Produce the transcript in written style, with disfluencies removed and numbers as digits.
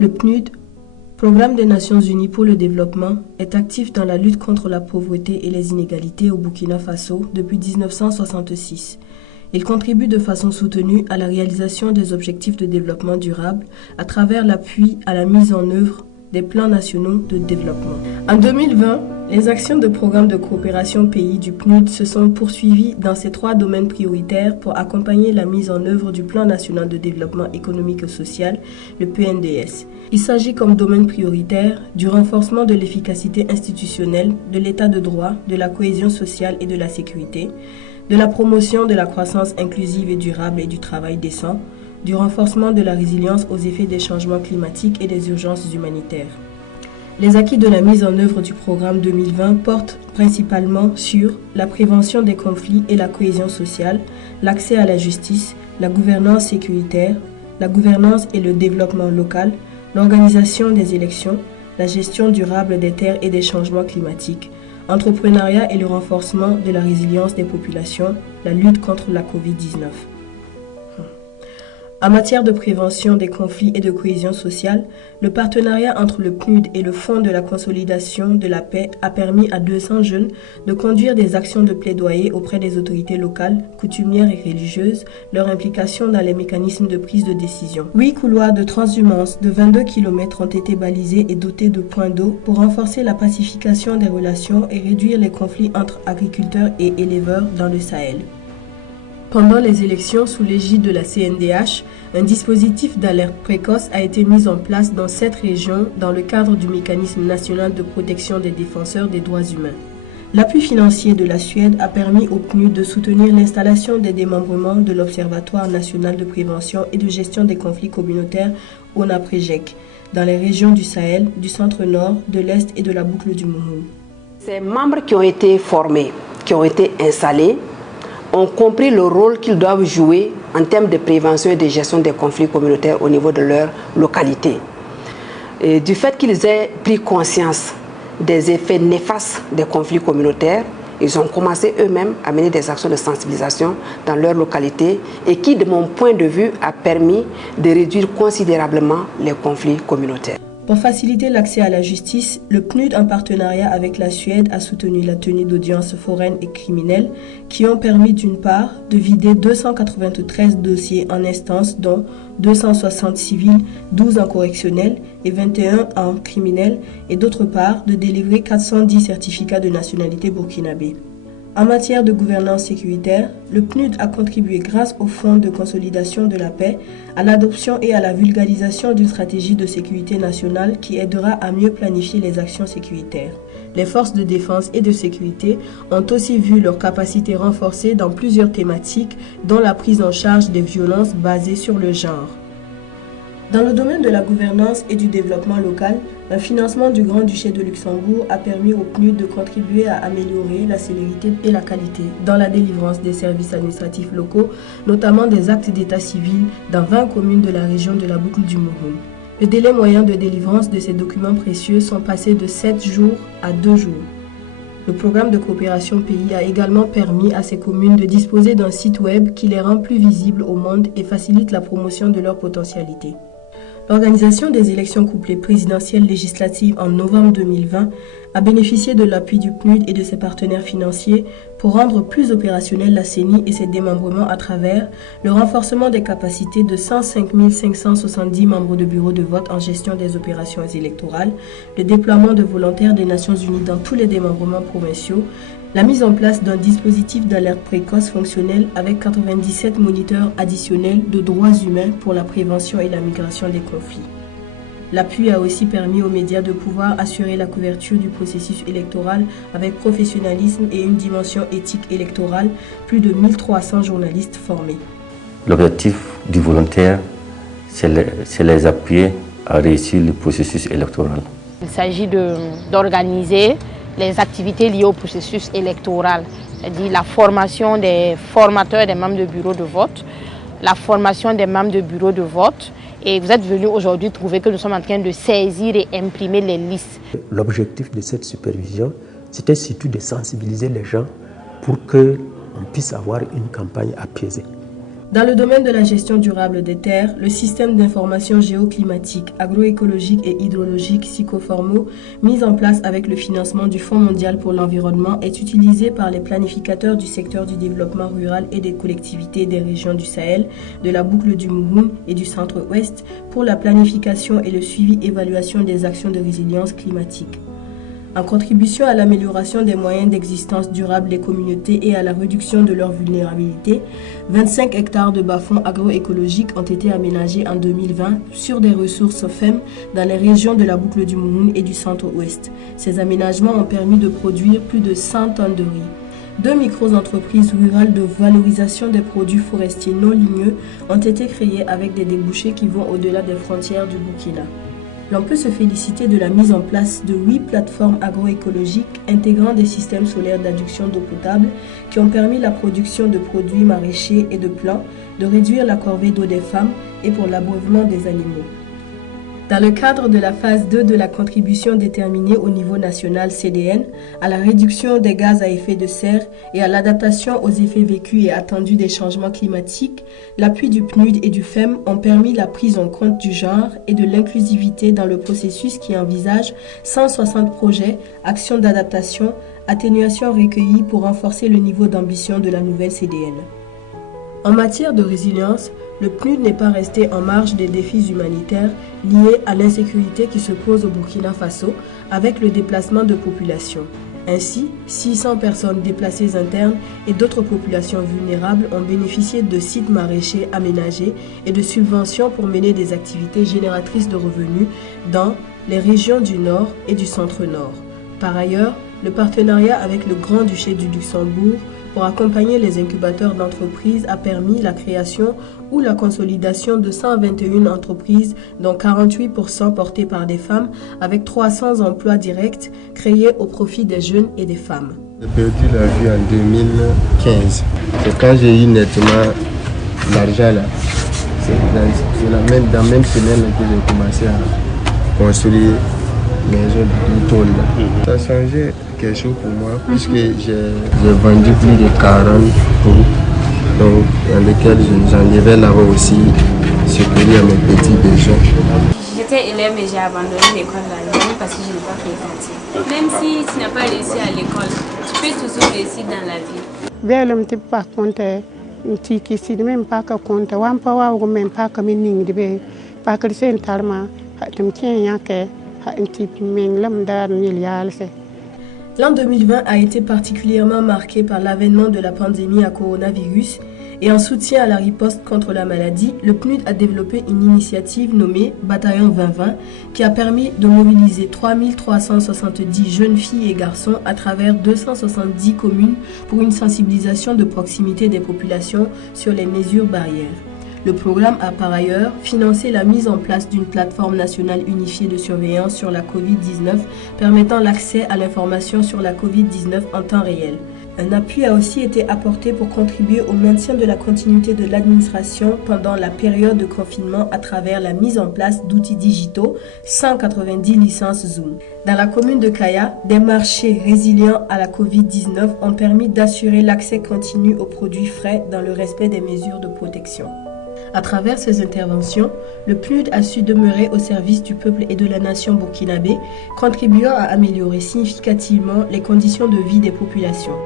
Le PNUD, Programme des Nations Unies pour le développement, est actif dans la lutte contre la pauvreté et les inégalités au Burkina Faso depuis 1966. Il contribue de façon soutenue à la réalisation des objectifs de développement durable à travers l'appui à la mise en œuvre des plans nationaux de développement. En 2020, les actions de programme de coopération pays du PNUD se sont poursuivies dans ces 3 domaines prioritaires pour accompagner la mise en œuvre du plan national de développement économique et social, le PNDS. Il s'agit comme domaine prioritaire du renforcement de l'efficacité institutionnelle, de l'état de droit, de la cohésion sociale et de la sécurité, de la promotion de la croissance inclusive et durable et du travail décent, du renforcement de la résilience aux effets des changements climatiques et des urgences humanitaires. Les acquis de la mise en œuvre du programme 2020 portent principalement sur la prévention des conflits et la cohésion sociale, l'accès à la justice, la gouvernance sécuritaire, la gouvernance et le développement local, l'organisation des élections, la gestion durable des terres et des changements climatiques, entrepreneuriat et le renforcement de la résilience des populations, la lutte contre la COVID-19. En matière de prévention des conflits et de cohésion sociale, le partenariat entre le PNUD et le Fonds de la consolidation de la paix a permis à 200 jeunes de conduire des actions de plaidoyer auprès des autorités locales, coutumières et religieuses, leur implication dans les mécanismes de prise de décision. 8 couloirs de transhumance de 22 km ont été balisés et dotés de points d'eau pour renforcer la pacification des relations et réduire les conflits entre agriculteurs et éleveurs dans le Sahel. Pendant les élections sous l'égide de la CNDH, un dispositif d'alerte précoce a été mis en place dans 7 régions dans le cadre du mécanisme national de protection des défenseurs des droits humains. L'appui financier de la Suède a permis au PNUD de soutenir l'installation des démembrements de l'Observatoire national de prévention et de gestion des conflits communautaires ONAPREGEC dans les régions du Sahel, du centre-nord, de l'Est et de la boucle du Mouhoun. Ces membres qui ont été formés, qui ont été installés, ont compris le rôle qu'ils doivent jouer en termes de prévention et de gestion des conflits communautaires au niveau de leur localité. Et du fait qu'ils aient pris conscience des effets néfastes des conflits communautaires, ils ont commencé eux-mêmes à mener des actions de sensibilisation dans leur localité et qui, de mon point de vue, a permis de réduire considérablement les conflits communautaires. Pour faciliter l'accès à la justice, le PNUD, en partenariat avec la Suède, a soutenu la tenue d'audiences foraines et criminelles qui ont permis d'une part de vider 293 dossiers en instance, dont 260 civils, 12 en correctionnel et 21 en criminel, et d'autre part de délivrer 410 certificats de nationalité burkinabé. En matière de gouvernance sécuritaire, le PNUD a contribué grâce au Fonds de consolidation de la paix à l'adoption et à la vulgarisation d'une stratégie de sécurité nationale qui aidera à mieux planifier les actions sécuritaires. Les forces de défense et de sécurité ont aussi vu leurs capacités renforcées dans plusieurs thématiques, dont la prise en charge des violences basées sur le genre. Dans le domaine de la gouvernance et du développement local, un financement du Grand-Duché de Luxembourg a permis au PNUD de contribuer à améliorer la célérité et la qualité dans la délivrance des services administratifs locaux, notamment des actes d'état civil dans 20 communes de la région de la boucle du Mouhoun. Le délai moyen de délivrance de ces documents précieux sont passés de 7 jours à 2 jours. Le programme de coopération pays a également permis à ces communes de disposer d'un site web qui les rend plus visibles au monde et facilite la promotion de leur potentialité. L'organisation des élections couplées présidentielles législatives en novembre 2020 a bénéficié de l'appui du PNUD et de ses partenaires financiers pour rendre plus opérationnelle la CENI et ses démembrements à travers le renforcement des capacités de 105 570 membres de bureaux de vote en gestion des opérations électorales, le déploiement de volontaires des Nations Unies dans tous les démembrements provinciaux, la mise en place d'un dispositif d'alerte précoce fonctionnel avec 97 moniteurs additionnels de droits humains pour la prévention et la migration des conflits. L'appui a aussi permis aux médias de pouvoir assurer la couverture du processus électoral avec professionnalisme et une dimension éthique électorale, plus de 1300 journalistes formés. L'objectif du volontaire, c'est les appuyer à réussir le processus électoral. Il s'agit d'organiser les activités liées au processus électoral, c'est-à-dire la formation des formateurs des membres de bureaux de vote, la formation des membres de bureaux de vote. Et vous êtes venu aujourd'hui trouver que nous sommes en train de saisir et imprimer les listes. L'objectif de cette supervision, c'était surtout de sensibiliser les gens pour qu'on puisse avoir une campagne apaisée. Dans le domaine de la gestion durable des terres, le système d'information géoclimatique, agroécologique et hydrologique Psychoformo, mis en place avec le financement du Fonds mondial pour l'environnement, est utilisé par les planificateurs du secteur du développement rural et des collectivités des régions du Sahel, de la boucle du Mouhoun et du centre-ouest pour la planification et le suivi-évaluation des actions de résilience climatique. En contribution à l'amélioration des moyens d'existence durable des communautés et à la réduction de leur vulnérabilité, 25 hectares de bas-fonds agroécologiques ont été aménagés en 2020 sur des ressources FEM dans les régions de la boucle du Mouhoun et du centre-ouest. Ces aménagements ont permis de produire plus de 100 tonnes de riz. 2 micro-entreprises rurales de valorisation des produits forestiers non ligneux ont été créées avec des débouchés qui vont au-delà des frontières du Burkina. L'on peut se féliciter de la mise en place de 8 plateformes agroécologiques intégrant des systèmes solaires d'adduction d'eau potable qui ont permis la production de produits maraîchers et de plants, de réduire la corvée d'eau des femmes et pour l'abreuvement des animaux. Dans le cadre de la phase 2 de la contribution déterminée au niveau national CDN à la réduction des gaz à effet de serre et à l'adaptation aux effets vécus et attendus des changements climatiques, l'appui du PNUD et du FEM ont permis la prise en compte du genre et de l'inclusivité dans le processus qui envisage 160 projets, actions d'adaptation, atténuation recueillies pour renforcer le niveau d'ambition de la nouvelle CDN. En matière de résilience, le PNUD n'est pas resté en marge des défis humanitaires liés à l'insécurité qui se pose au Burkina Faso avec le déplacement de populations. Ainsi, 600 personnes déplacées internes et d'autres populations vulnérables ont bénéficié de sites maraîchers aménagés et de subventions pour mener des activités génératrices de revenus dans les régions du Nord et du Centre-Nord. Par ailleurs, le partenariat avec le Grand-Duché du Luxembourg pour accompagner les incubateurs d'entreprises a permis la création ou la consolidation de 121 entreprises, dont 48% portées par des femmes, avec 300 emplois directs créés au profit des jeunes et des femmes. J'ai perdu la vie en 2015. C'est quand j'ai eu nettement l'argent là. C'est dans la même semaine que j'ai commencé à construire maison du tôle. Ça a changé quelque chose pour moi puisque j'ai vendu plus de 40 pots, donc dans lesquels j'enlevais là-bas aussi secourir à mes petits besoins. J'étais élève et j'ai abandonné l'école la nuit parce que je n'ai pas fréquenté. Même si tu n'as pas réussi à l'école, tu peux toujours réussir dans la vie. Velum ti pa konte ntiki si même pas que konte wampa wa go même pas que mining de be pa que sen tarma hatum tien yake ha ntip ming lam dar nil yalse. L'an 2020 a été particulièrement marqué par l'avènement de la pandémie à coronavirus et en soutien à la riposte contre la maladie, le PNUD a développé une initiative nommée Bataillon 2020 qui a permis de mobiliser 3370 jeunes filles et garçons à travers 270 communes pour une sensibilisation de proximité des populations sur les mesures barrières. Le programme a par ailleurs financé la mise en place d'une plateforme nationale unifiée de surveillance sur la Covid-19 permettant l'accès à l'information sur la Covid-19 en temps réel. Un appui a aussi été apporté pour contribuer au maintien de la continuité de l'administration pendant la période de confinement à travers la mise en place d'outils digitaux, 190 licences Zoom. Dans la commune de Kaya, des marchés résilients à la Covid-19 ont permis d'assurer l'accès continu aux produits frais dans le respect des mesures de protection. À travers ces interventions, le PNUD a su demeurer au service du peuple et de la nation burkinabé, contribuant à améliorer significativement les conditions de vie des populations.